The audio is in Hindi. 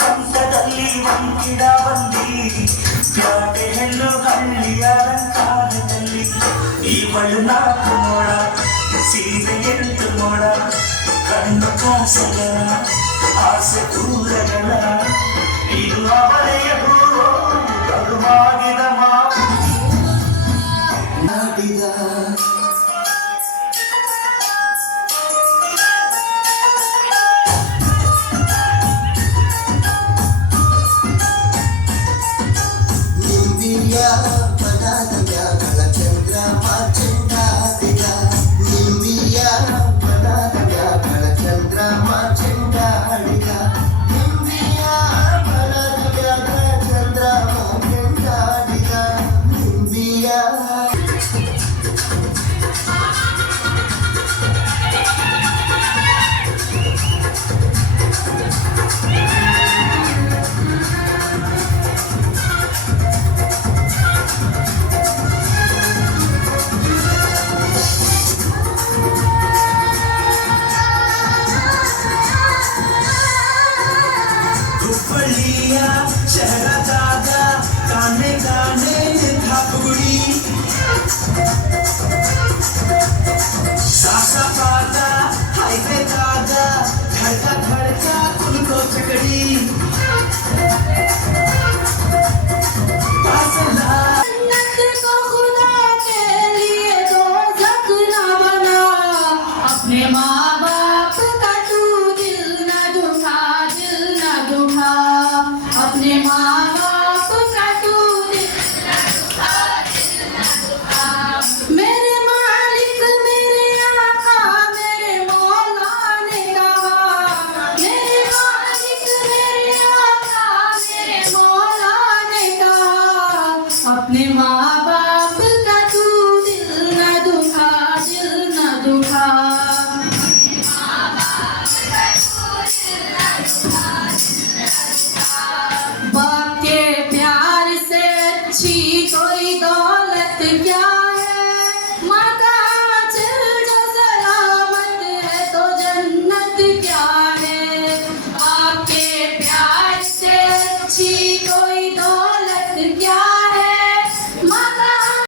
ಸಂತದಲ್ಲಿ ಒಂದಿಡ ಬಂದಿ ಪ್ಯಾಟೆ ಹೆಣ್ಣು ಹಳ್ಳಿಯ ಕಾಲದಲ್ಲಿ ಇವಳು ನಾಲ್ಕು ನೋಡ ಸೀರೆ ಎಂಟು ನೋಡ ಕಣ್ಣು ಕಾಸಗಳ ಆಸೆ ದೂರಗಳ ಇದು ಅವಳೆಯ ಹೂವು ಮರುವಾಗಿದ ಮಾತು बढ़िया चेहरा दादा काने काने था सासा पाता हाईवे दादा खड़का खड़का तुमको पकड़ी अपने माँ अपने माँ बाप का तू दिल न दुखा, दिल न दुखा। बाप के प्यार से अच्छी कोई दौलत क्या